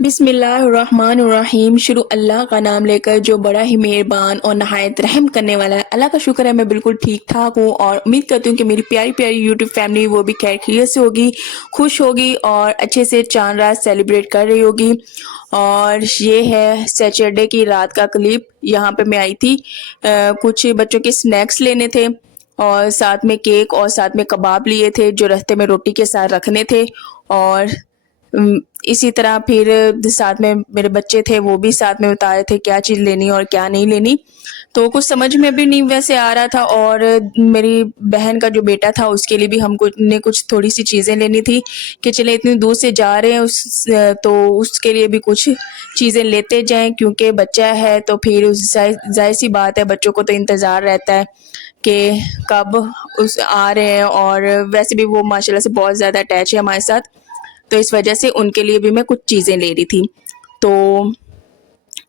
बिस्मिल्लाहिर्रहमानिर्रहीम। शुरू अल्लाह का नाम लेकर जो बड़ा ही मेहरबान और नहायत रहम करने वाला है। अल्लाह का शुक्र है मैं बिल्कुल ठीक ठाक हूँ और उम्मीद करती हूँ कि मेरी प्यारी प्यारी यूट्यूब फैमिली वो भी खैर खैरियत से होगी, खुश होगी और अच्छे से चांद रात सेलिब्रेट कर रही होगी। और ये है सैटरडे की रात का क्लिप। यहाँ पे मैं आई थी कुछ बच्चों के स्नैक्स लेने थे और साथ में केक और साथ में कबाब लिए थे जो रास्ते में रोटी के साथ रखने थे। और इसी तरह फिर साथ में मेरे बच्चे थे, वो भी साथ में बता रहे थे क्या चीज़ लेनी और क्या नहीं लेनी। तो कुछ समझ में भी नहीं वैसे आ रहा था और मेरी बहन का जो बेटा था उसके लिए भी हमको ने कुछ थोड़ी सी चीज़ें लेनी थी कि चले इतनी दूर से जा रहे हैं तो उसके लिए भी कुछ चीज़ें लेते जाएं, क्योंकि बच्चा है तो फिर जाहिर सी बात है बच्चों को तो इंतज़ार रहता है कि कब उस आ रहे हैं। और वैसे भी वो माशाल्लाह से बहुत ज़्यादा अटैच है हमारे साथ, तो इस वजह से उनके लिए भी मैं कुछ चीज़ें ले रही थी। तो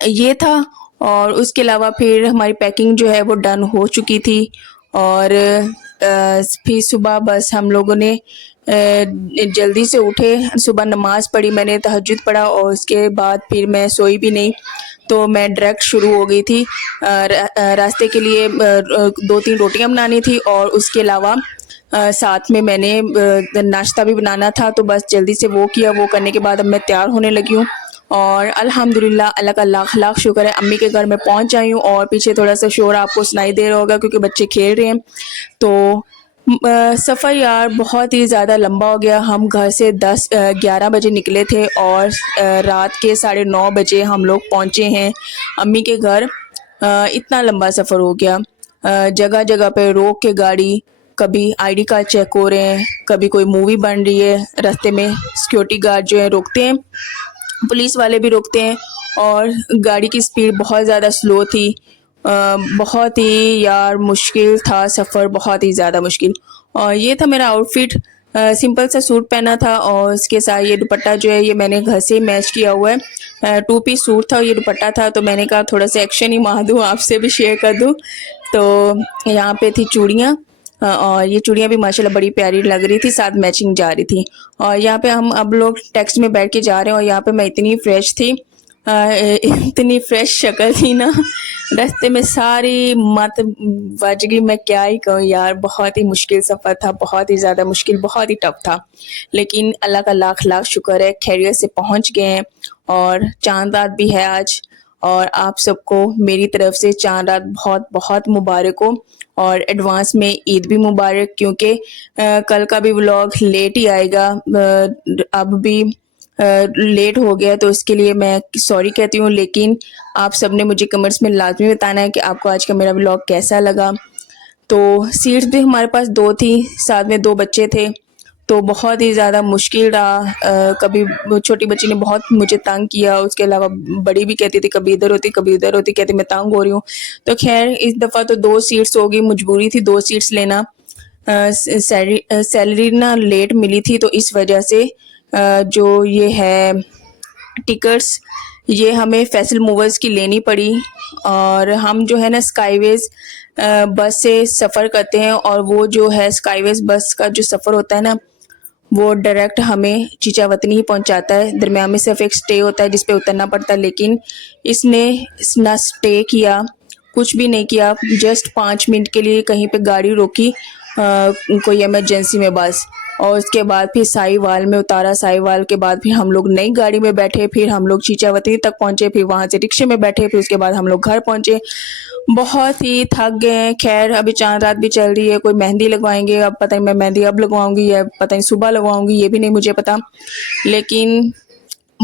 ये था। और उसके अलावा फिर हमारी पैकिंग जो है वो डन हो चुकी थी। और फिर सुबह बस हम लोगों ने जल्दी से उठे, सुबह नमाज पढ़ी, मैंने तहज्जुद पढ़ा और उसके बाद फिर मैं सोई भी नहीं। तो मैं डायरेक्ट शुरू हो गई थी रास्ते के लिए 2-3 रोटियां बनानी थी और उसके अलावा साथ में मैंने नाश्ता भी बनाना था। तो बस जल्दी से वो किया, वो करने के बाद अब मैं तैयार होने लगी हूँ और अल्हम्दुलिल्लाह अल्लाह का लाख लाख शुक्र है अम्मी के घर में पहुँच आई हूँ। और पीछे थोड़ा सा शोर आपको सुनाई दे रहा होगा क्योंकि बच्चे खेल रहे हैं। तो सफ़र यार बहुत ही ज़्यादा लंबा हो गया। हम घर से 11 बजे निकले थे और रात के 9:30 बजे हम लोग पहुँचे हैं अम्मी के घर। इतना लंबा सफ़र हो गया। जगह जगह पे रोक के गाड़ी, कभी आईडी कार्ड चेक हो रहे हैं, कभी कोई मूवी बन रही है, रास्ते में सिक्योरिटी गार्ड जो है रोकते हैं, पुलिस वाले भी रोकते हैं और गाड़ी की स्पीड बहुत ज़्यादा स्लो थी। बहुत ही यार मुश्किल था सफ़र, बहुत ही ज़्यादा मुश्किल। और ये था मेरा आउटफिट, सिंपल सा सूट पहना था और इसके साथ ये दुपट्टा जो है ये मैंने घर से ही मैच किया हुआ है। 2 पीस सूट था और ये दुपट्टा था, तो मैंने कहा थोड़ा सा एक्शन ही मार दूँ, आपसे भी शेयर कर दूँ। तो यहाँ पे थी चूड़ियाँ, और ये चूड़ियाँ भी माशाल्लाह बड़ी प्यारी लग रही थी, साथ मैचिंग जा रही थी। और यहाँ पे हम अब लोग टैक्सी में बैठ के जा रहे हैं और यहाँ पे मैं इतनी फ्रेश थी, इतनी फ्रेश शक्ल थी ना, रास्ते में सारी मत बज गई। मैं क्या ही कहूँ यार, बहुत ही मुश्किल सफ़र था, बहुत ही ज़्यादा मुश्किल, बहुत ही टफ था। लेकिन अल्लाह का लाख लाख शुक्र है खैरियत से पहुँच गए हैं और चांद रात भी है आज। और आप सबको मेरी तरफ से चांद रात बहुत बहुत मुबारक हो और एडवांस में ईद भी मुबारक, क्योंकि कल का भी व्लॉग लेट ही आएगा। अब भी लेट हो गया तो इसके लिए मैं सॉरी कहती हूँ। लेकिन आप सब ने मुझे कमेंट्स में लाजमी बताना है कि आपको आज का मेरा व्लॉग कैसा लगा। तो सीट्स भी हमारे पास 2 थी, साथ में 2 बच्चे थे, तो बहुत ही ज़्यादा मुश्किल रहा। कभी छोटी बच्ची ने बहुत मुझे तंग किया, उसके अलावा बड़ी भी कहती थी कभी इधर होती कभी उधर होती, कहती मैं तंग हो रही हूँ। तो खैर इस दफ़ा तो 2 सीट्स हो गई, मजबूरी थी 2 सीट्स लेना। सैलरी ना लेट मिली थी तो इस वजह से जो ये है टिकट्स ये हमें फैसल मूवर्स की लेनी पड़ी। और हम जो है ना स्काईवेज बस से सफ़र करते हैं और वो जो है स्काईवेज बस का जो सफ़र होता है ना वो डायरेक्ट हमें चीचावतनी ही पहुंचाता है। दरम्यान में सिर्फ एक स्टे होता है जिस पे उतरना पड़ता है, लेकिन इसने ना स्टे किया, कुछ भी नहीं किया, जस्ट 5 मिनट के लिए कहीं पे गाड़ी रोकी कोई इमरजेंसी में बस, और उसके बाद फिर साहिवाल में उतारा। साहिवाल के बाद फिर हम लोग नई गाड़ी में बैठे, फिर हम लोग चीचावतनी तक पहुंचे, फिर वहां से रिक्शे में बैठे, फिर उसके बाद हम लोग घर पहुंचे। बहुत ही थक गए हैं। खैर अभी चांद रात भी चल रही है, कोई मेहंदी लगवाएंगे, अब पता नहीं मैं मेहंदी अब लगवाऊंगी या पता नहीं सुबह लगवाऊंगी, ये भी नहीं मुझे पता। लेकिन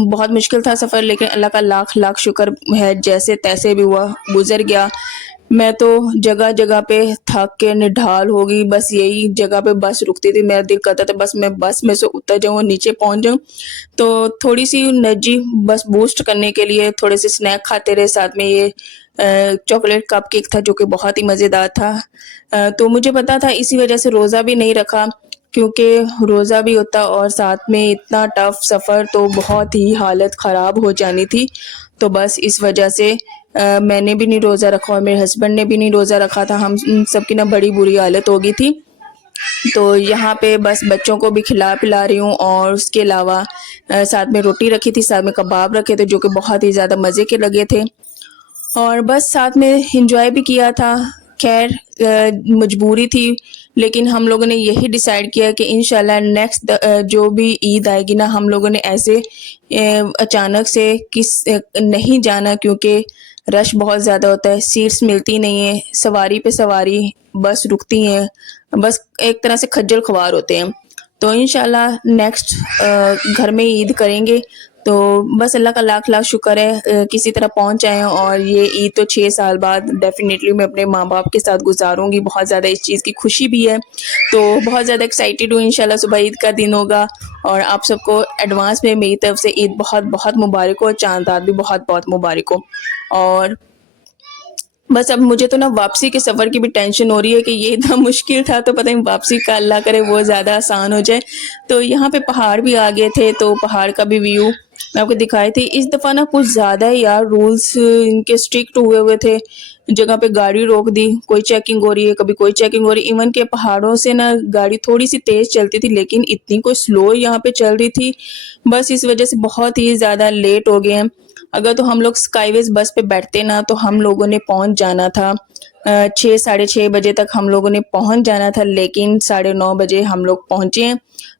बहुत मुश्किल था सफ़र, लेकिन अल्लाह का लाख लाख शुक्र है जैसे तैसे भी हुआ, गुजर गया। मैं तो जगह जगह पे थक के निढाल हो गई, बस यही जगह पे बस रुकती थी, मेरा दिल करता था बस मैं बस में से उतर जाऊँ और नीचे पहुंच जाऊँ। तो थोड़ी सी एनर्जी बस बूस्ट करने के लिए थोड़े से स्नैक खाते रहे, साथ में ये चॉकलेट कप केक था जो कि बहुत ही मज़ेदार था। तो मुझे पता था इसी वजह से रोज़ा भी नहीं रखा, क्योंकि रोज़ा भी होता और साथ में इतना टफ सफ़र तो बहुत ही हालत ख़राब हो जानी थी। तो बस इस वजह से मैंने भी नहीं रोज़ा रखा और मेरे हस्बैंड ने भी नहीं रोज़ा रखा था। हम सबकी ना बड़ी बुरी हालत हो गई थी। तो यहाँ पे बस बच्चों को भी खिला पिला रही हूँ और उसके अलावा साथ में रोटी रखी थी, साथ में कबाब रखे थे जो कि बहुत ही ज़्यादा मज़े के लगे थे और बस साथ में एंजॉय भी किया था। खैर मजबूरी थी, लेकिन हम लोगों ने यही डिसाइड किया कि इंशाल्लाह नेक्स्ट जो भी ईद आएगी ना, हम लोगों ने ऐसे अचानक से नहीं जाना, क्योंकि रश बहुत ज़्यादा होता है, सीट्स मिलती नहीं है, सवारी पे सवारी बस रुकती हैं, बस एक तरह से खज्जल ख्वार होते हैं। तो इंशाल्लाह नेक्स्ट घर में ईद करेंगे। तो बस अल्लाह का लाख लाख शुक्र है किसी तरह पहुंच आए हैं और ये ईद तो 6 साल बाद डेफिनेटली मैं अपने माँ बाप के साथ गुजारूंगी। बहुत ज़्यादा इस चीज़ की खुशी भी है, तो बहुत ज़्यादा एक्साइटेड हूँ। इंशाल्लाह सुबह ईद का दिन होगा और आप सबको एडवांस में मेरी तरफ से ईद बहुत बहुत मुबारक हो, चांद रात भी बहुत बहुत मुबारक हो। और बस अब मुझे तो ना वापसी के सफ़र की भी टेंशन हो रही है कि ये इतना मुश्किल था, तो पता नहीं वापसी का अल्लाह करे वो ज़्यादा आसान हो जाए। तो यहाँ पे पहाड़ भी आ गए थे, तो पहाड़ का भी व्यू मैं आपको दिखाई थी। इस दफ़ा ना कुछ ज़्यादा ही यार रूल्स इनके स्ट्रिक्ट हुए हुए थे। जगह पे गाड़ी रोक दी, कोई चेकिंग हो रही है, कभी कोई चेकिंग हो रही है। इवन के पहाड़ों से ना गाड़ी थोड़ी सी तेज़ चलती थी, लेकिन इतनी कोई स्लो यहाँ पे चल रही थी। बस इस वजह से बहुत ही ज़्यादा लेट हो गए हैं। अगर तो हम लोग स्काईवेज बस पे बैठते ना, तो हम लोगों ने पहुंच जाना था 6 साढ़े 6 बजे तक हम लोगों ने पहुंच जाना था, लेकिन 9:30 बजे हम लोग पहुंचे हैं,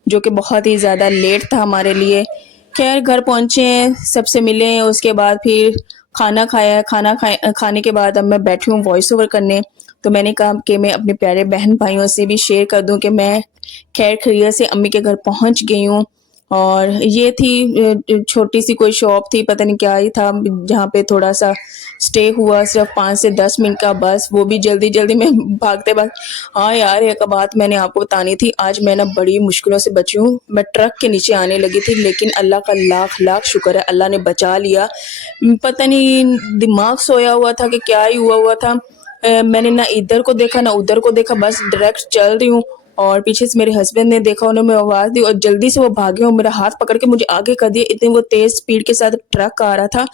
जो कि बहुत ही ज़्यादा लेट था हमारे लिए। खैर घर पहुंचे हैं, सबसे मिले हैं, उसके बाद फिर खाना खाया। खाने के बाद अब मैं बैठी हूँ वॉइस ओवर करने। तो मैंने कहा कि मैं अपने प्यारे बहन भाइयों से भी शेयर कर दूं कि मैं खैर खैरियत से अम्मी के घर पहुंच गई हूँ। और ये थी छोटी सी कोई शॉप थी, पता नहीं क्या ही था, जहाँ पे थोड़ा सा स्टे हुआ, सिर्फ 5 से 10 मिनट का, बस वो भी जल्दी जल्दी में भागते भाग। हाँ यार, एक बात मैंने आपको बतानी थी, आज मैं ना बड़ी मुश्किलों से बची हूँ। मैं ट्रक के नीचे आने लगी थी, लेकिन अल्लाह का लाख लाख शुक्र है, अल्लाह ने बचा लिया। पता नहीं दिमाग सोया हुआ था कि क्या ही हुआ हुआ था। मैंने ना इधर को देखा ना उधर को देखा, बस डायरेक्ट चल रही हूँ और पीछे से मेरे हस्बैंड ने देखा, उन्होंने आवाज़ दी और जल्दी से वो भागे और मेरा हाथ पकड़ के मुझे आगे कर दिया। इतनी वो तेज़ स्पीड के साथ ट्रक आ रहा था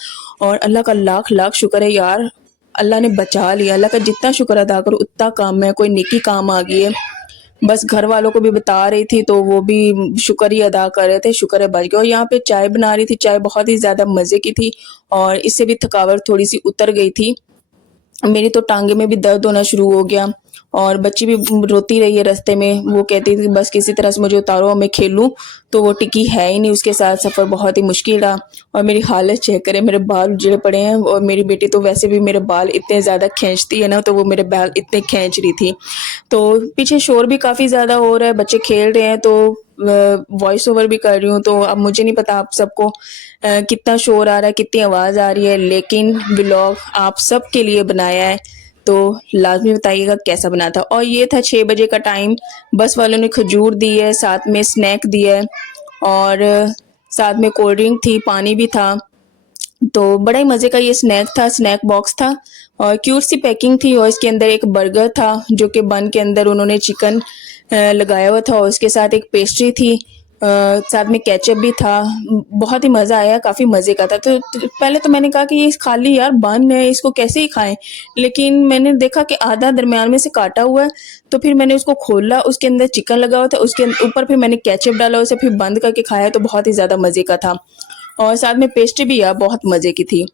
और अल्लाह का लाख लाख शुक्र है यार, अल्लाह ने बचा लिया। अल्लाह का जितना शुक्र अदा करो उतना काम है, कोई नेकी काम आ गई है। बस घर वालों को भी बता रही थी, तो वो भी शुक्र ही अदा कर रहे थे, शुक्र है बच गया। और यहाँ पे चाय बना रही थी, चाय बहुत ही ज़्यादा मज़े की थी और इससे भी थकावट थोड़ी सी उतर गई थी। मेरी तो टांगे में भी दर्द होना शुरू हो गया और बच्ची भी रोती रही है रास्ते में। वो कहती थी बस किसी तरह से मुझे उतारो, मैं खेलूं, तो वो टिकी है ही नहीं। उसके साथ सफ़र बहुत ही मुश्किल रहा और मेरी हालत चेक करें, मेरे बाल उजड़े पड़े हैं और मेरी बेटी तो वैसे भी मेरे बाल इतने ज़्यादा खींचती है ना, तो वो मेरे बाल इतने खींच रही थी। तो पीछे शोर भी काफ़ी ज़्यादा हो रहा है, बच्चे खेल रहे हैं, तो वॉइस ओवर भी कर रही हूँ। तो अब मुझे नहीं पता आप सबको कितना शोर आ रहा है, कितनी आवाज़ आ रही है, लेकिन व्लॉग आप सब के लिए बनाया है, तो लाजमी बताइएगा कैसा बना था। और ये था 6 बजे का टाइम, बस वालों ने खजूर दी है, साथ में स्नैक दिया है और साथ में कोल्ड ड्रिंक थी, पानी भी था। तो बड़ा ही मज़े का ये स्नैक था, स्नैक बॉक्स था और क्यूट सी पैकिंग थी और इसके अंदर एक बर्गर था जो कि बन के अंदर उन्होंने चिकन लगाया हुआ था और उसके साथ एक पेस्ट्री थी, साथ में केचप भी था। बहुत ही मज़ा आया, काफ़ी मज़े का था। तो पहले तो मैंने कहा कि ये खाली यार बन है, इसको कैसे ही खाएं, लेकिन मैंने देखा कि आधा दरमियान में से काटा हुआ है, तो फिर मैंने उसको खोला, उसके अंदर चिकन लगा हुआ था, उसके ऊपर फिर मैंने केचप डाला, उसे फिर बंद करके खाया, तो बहुत ही ज़्यादा मज़े का था। और साथ में पेस्ट्री भी यार बहुत मज़े की थी।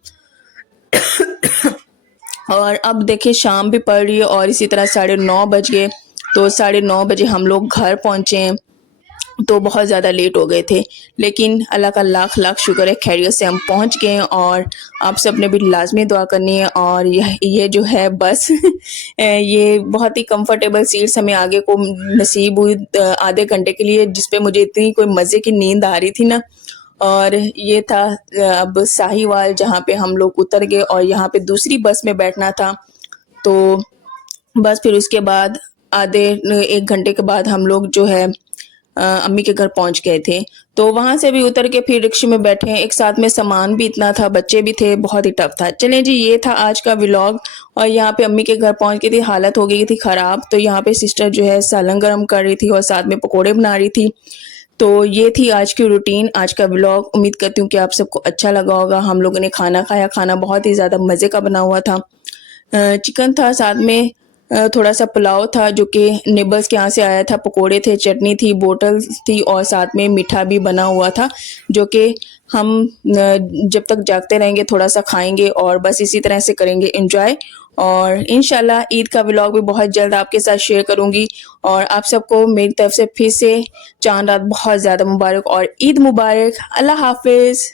और अब देखिए शाम भी पड़ रही है और इसी तरह 9:30 बज गए, तो 9:30 बजे हम लोग घर पहुँचे हैं। तो बहुत ज़्यादा लेट हो गए थे, लेकिन अल्लाह का लाख लाख शुक्र है खैरियत से हम पहुंच गए हैं। और आप सब ने भी लाजमी दुआ करनी है। और ये जो है बस ये बहुत ही कंफर्टेबल सीट्स हमें आगे को नसीब हुई आधे घंटे के लिए, जिस पे मुझे इतनी कोई मज़े की नींद आ रही थी ना। और ये था अब साहिवाल, जहाँ पे हम लोग उतर गए और यहाँ पे दूसरी बस में बैठना था। तो बस फिर उसके बाद आधे 1 घंटे के बाद हम लोग जो है अम्मी के घर पहुंच गए थे। तो वहां से भी उतर के फिर रिक्शे में बैठे, एक साथ में सामान भी इतना था, बच्चे भी थे, बहुत ही टफ था। चलें जी, ये था आज का व्लॉग। और यहाँ पे अम्मी के घर पहुंच गई थी, हालत हो गई थी ख़राब। तो यहाँ पे सिस्टर जो है सालन गरम कर रही थी और साथ में पकोड़े बना रही थी। तो ये थी आज की रूटीन, आज का व्लॉग। उम्मीद करती हूँ कि आप सबको अच्छा लगा होगा। हम लोगों ने खाना खाया, खाना बहुत ही ज़्यादा मज़े का बना हुआ था। चिकन था, साथ में थोड़ा सा पुलाव था जो कि नेबर्स के यहाँ से आया था, पकोड़े थे, चटनी थी, बोटल्स थी और साथ में मीठा भी बना हुआ था जो कि हम जब तक जागते रहेंगे थोड़ा सा खाएंगे और बस इसी तरह से करेंगे एंजॉय। और इंशाल्लाह ईद का व्लॉग भी बहुत जल्द आपके साथ शेयर करूंगी। और आप सबको मेरी तरफ से फिर से चांद रात बहुत ज़्यादा मुबारक और ईद मुबारक। अल्लाह हाफिज़।